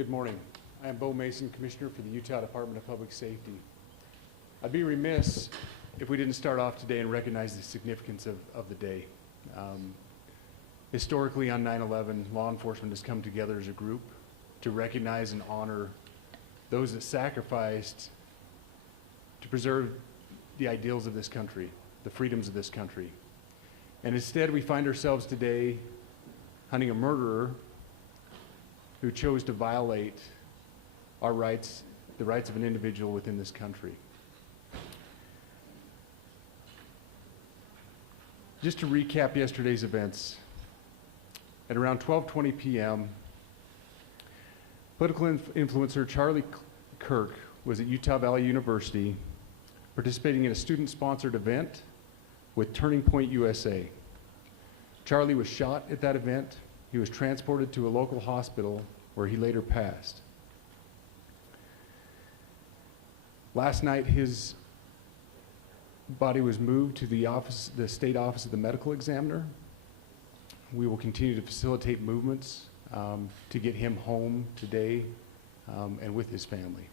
Good morning. I am Bo Mason, Commissioner for the Utah Department of Public Safety. I'd be remiss if we didn't start off today and recognize the significance of the day. Historically on 9/11, law enforcement has come together as a group to recognize and honor those that sacrificed to preserve the ideals of this country, the freedoms of this country. And instead we find ourselves today hunting a murderer who chose to violate our rights, the rights of an individual within this country. Just to recap yesterday's events, at around 12:20 p.m., political influencer Charlie Kirk was at Utah Valley University participating in a student-sponsored event with Turning Point USA. Charlie was shot at that event. He was transported to a local hospital where he later passed. Last night, his body was moved to the state office of the medical examiner. We will continue to facilitate movements to get him home today and with his family.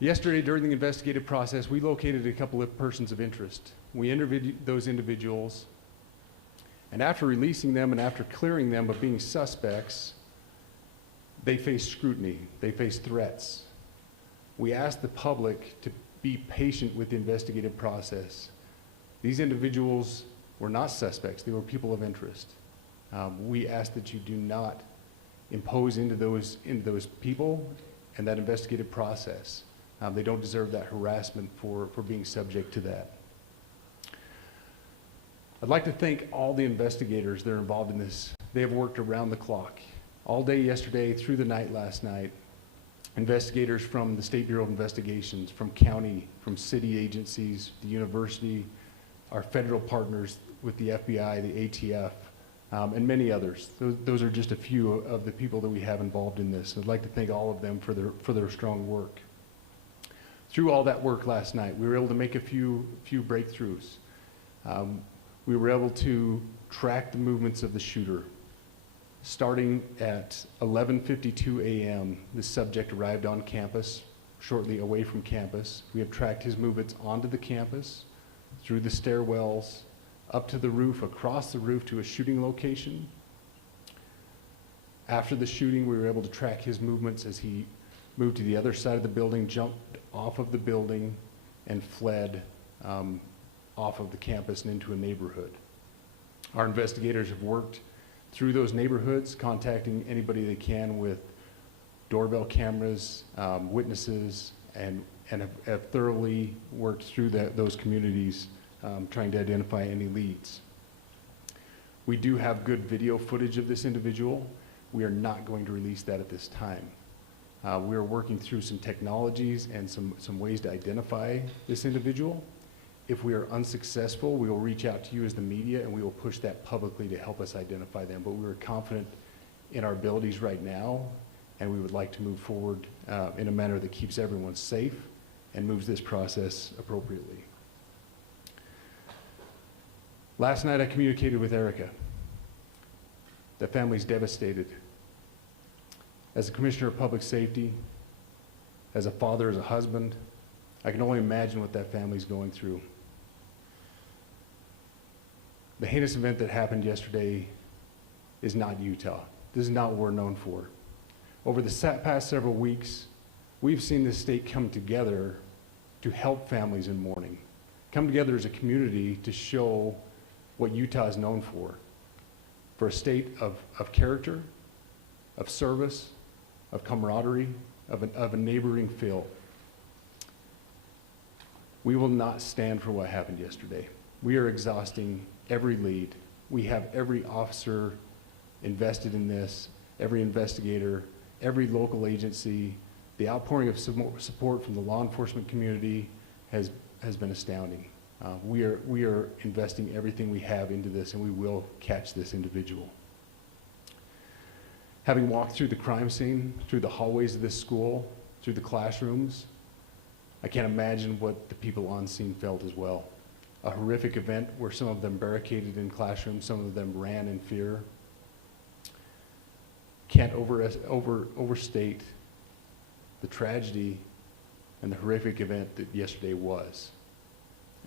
Yesterday, during the investigative process, we located a couple of persons of interest. We interviewed those individuals, and after releasing them and after clearing them of being suspects, they faced scrutiny, they faced threats. We asked the public to be patient with the investigative process. These individuals were not suspects, they were people of interest. We ask that you do not impose into those people and that investigative process. They don't deserve that harassment for being subject to that. I'd like to thank all the investigators that are involved in this. They have worked around the clock, all day yesterday, through the night last night. Investigators from the State Bureau of Investigations, from county, from city agencies, the university, our federal partners with the FBI, the ATF, and many others. Those are just a few of the people that we have involved in this. I'd like to thank all of them for their strong work. Through all that work last night, we were able to make a few breakthroughs. We were able to track the movements of the shooter. Starting at 11:52 a.m., the subject arrived on campus, shortly away from campus. We have tracked his movements onto the campus, through the stairwells, up to the roof, across the roof to a shooting location. After the shooting, we were able to track his movements as he moved to the other side of the building, jumped off of the building, and fled off of the campus and into a neighborhood. Our investigators have worked through those neighborhoods, contacting anybody they can with doorbell cameras, witnesses, and have thoroughly worked through those communities, trying to identify any leads. We do have good video footage of this individual. We are not going to release that at this time. We are working through some technologies and some ways to identify this individual. If we are unsuccessful, we will reach out to you as the media and we will push that publicly to help us identify them. But we are confident in our abilities right now, and we would like to move forward in a manner that keeps everyone safe and moves this process appropriately. Last night I communicated with Erica. The family's devastated. As a Commissioner of Public Safety, as a father, as a husband, I can only imagine what that family's going through. The heinous event that happened yesterday is not Utah. This is not what we're known for. Over the past several weeks, we've seen this state come together to help families in mourning, come together as a community to show what Utah is known for a state of character, of service, of camaraderie, of a neighboring feel. We will not stand for what happened yesterday. We are exhausting every lead. We have every officer invested in this, every investigator, every local agency. The outpouring of support from the law enforcement community has been astounding. We are investing everything we have into this, and we will catch this individual. Having walked through the crime scene, through the hallways of this school, through the classrooms, I can't imagine what the people on scene felt as well. A horrific event where some of them barricaded in classrooms, some of them ran in fear. can't overstate the tragedy and the horrific event that yesterday was,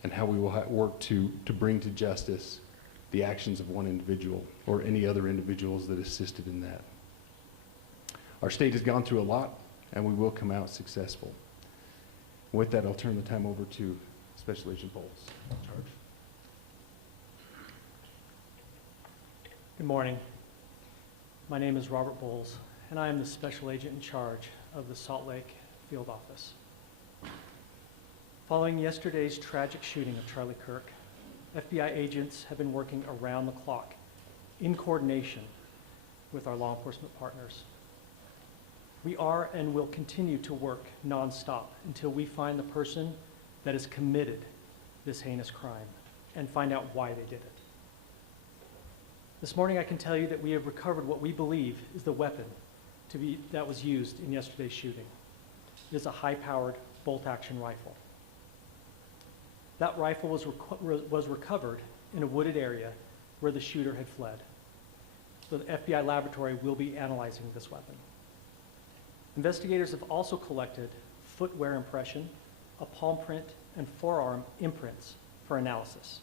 and how we will work to bring to justice the actions of one individual or any other individuals that assisted in that. Our state has gone through a lot, and we will come out successful. With that, I'll turn the time over to Special Agent Bowles. Charge. Good morning. My name is Robert Bowles, and I am the Special Agent in charge of the Salt Lake Field Office. Following yesterday's tragic shooting of Charlie Kirk, FBI agents have been working around the clock in coordination with our law enforcement partners. We are and will continue to work nonstop until we find the person that has committed this heinous crime and find out why they did it. This morning I can tell you that we have recovered what we believe is the weapon that was used in yesterday's shooting. It is a high-powered bolt-action rifle. That rifle was recovered in a wooded area where the shooter had fled. So the FBI laboratory will be analyzing this weapon. Investigators have also collected footwear impression, a palm print, and forearm imprints for analysis.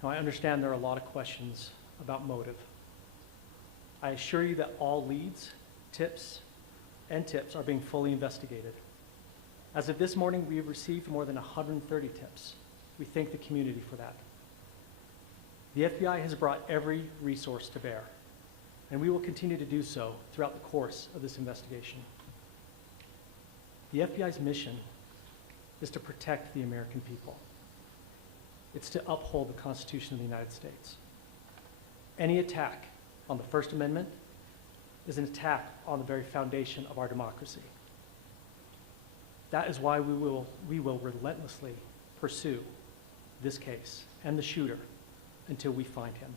Now, I understand there are a lot of questions about motive. I assure you that all leads, tips are being fully investigated. As of this morning, we have received more than 130 tips. We thank the community for that. The FBI has brought every resource to bear, and we will continue to do so throughout the course of this investigation. The FBI's mission is to protect the American people. It's to uphold the Constitution of the United States. Any attack on the First Amendment is an attack on the very foundation of our democracy. That is why we will relentlessly pursue this case and the shooter until we find him.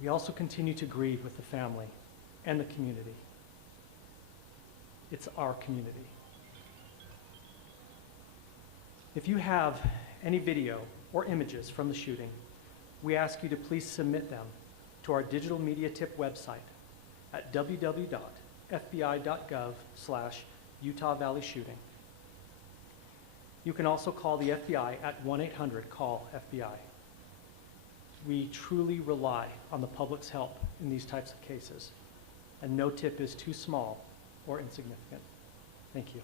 We also continue to grieve with the family and the community. It's our community. If you have any video or images from the shooting, we ask you to please submit them to our digital media tip website at www.fbi.gov/Utah Valley Shooting. You can also call the FBI at 1-800-CALL-FBI. We truly rely on the public's help in these types of cases, and no tip is too small or insignificant. Thank you.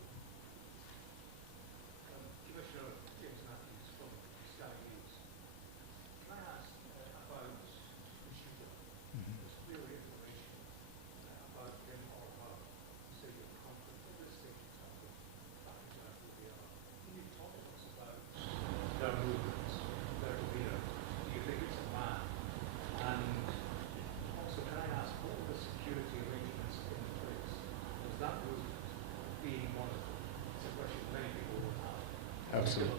Absolutely.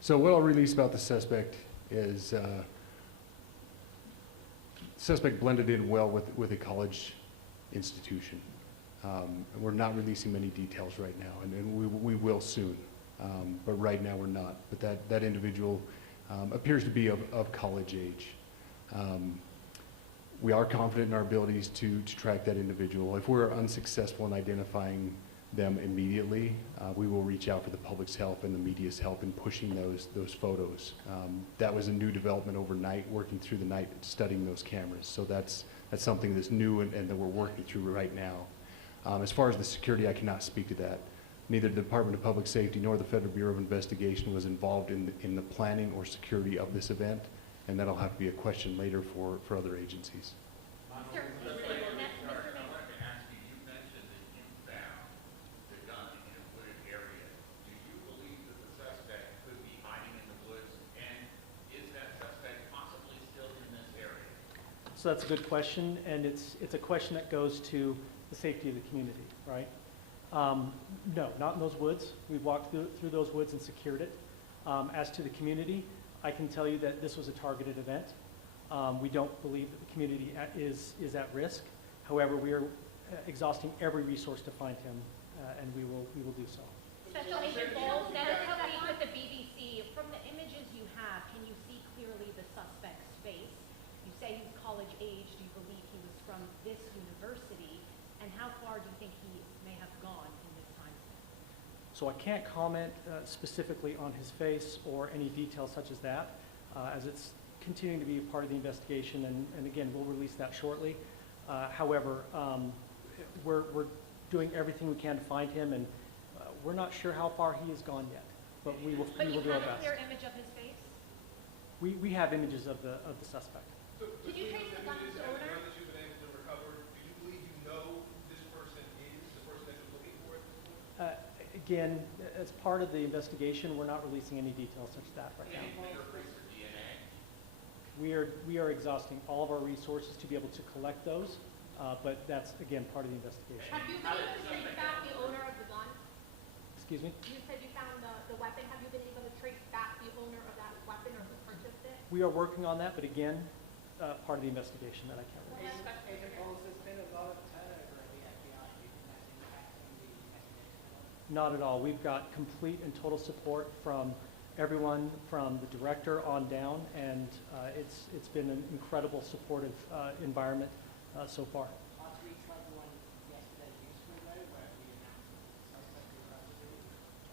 So what I'll release about the suspect is suspect blended in well with a college institution. We're not releasing many details right now, and we will soon, but right now we're not. But that individual appears to be of college age. We are confident in our abilities to track that individual. If we're unsuccessful in identifying them immediately, we will reach out for the public's help and the media's help in pushing those photos. That was a new development overnight, working through the night, studying those cameras. So that's something that's new and that we're working through right now. As far as the security, I cannot speak to that. Neither the Department of Public Safety nor the Federal Bureau of Investigation was involved in the planning or security of this event, and that'll have to be a question later for other agencies. So that's a good question, and it's a question that goes to the safety of the community, right? No, not in those woods. We've walked through those woods and secured it. As to the community, I can tell you that this was a targeted event. We don't believe that the community is at risk. However, we are exhausting every resource to find him, and we will do so. Special Agent Bowles, that is how we with the BBC. From the images you have, can you see clearly the suspect's face? from this university, and how far do you think he may have gone in this time span? So I can't comment specifically on his face or any details such as that, as it's continuing to be a part of the investigation, and again, we'll release that shortly. However, we're doing everything we can to find him, and we're not sure how far he has gone yet, but we will But you do our have a best. clear image of his face? We have images of the suspect. So Did you trace the gun's images owner? that you've been able to recover, do you believe you know this person is the person that you're looking for at this point? Again, as part of the investigation, we're not releasing any details such as that right now. Fingerprints or DNA? We are exhausting all of our resources to be able to collect those, but that's, again, part of the investigation. Have you been able to trace back the owner of the gun? Excuse me? You said you found the weapon. Have you been able to trace back the owner of that weapon or who purchased it? We are working on that, but again, part of the investigation that I can't release. Agent Bowles, there's been a lot of turnover in the FBI. Do you think that's impacting the investigation? Not at all. We've got complete and total support from everyone from the director on down, and it's been an incredible supportive environment so far. Are tweets like the one yesterday useful though, where we announced the suspect was arrested?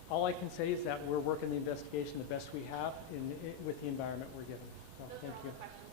All I can say is that we're working the investigation the best we have with the environment we're given. So, Those thank are all you. the questions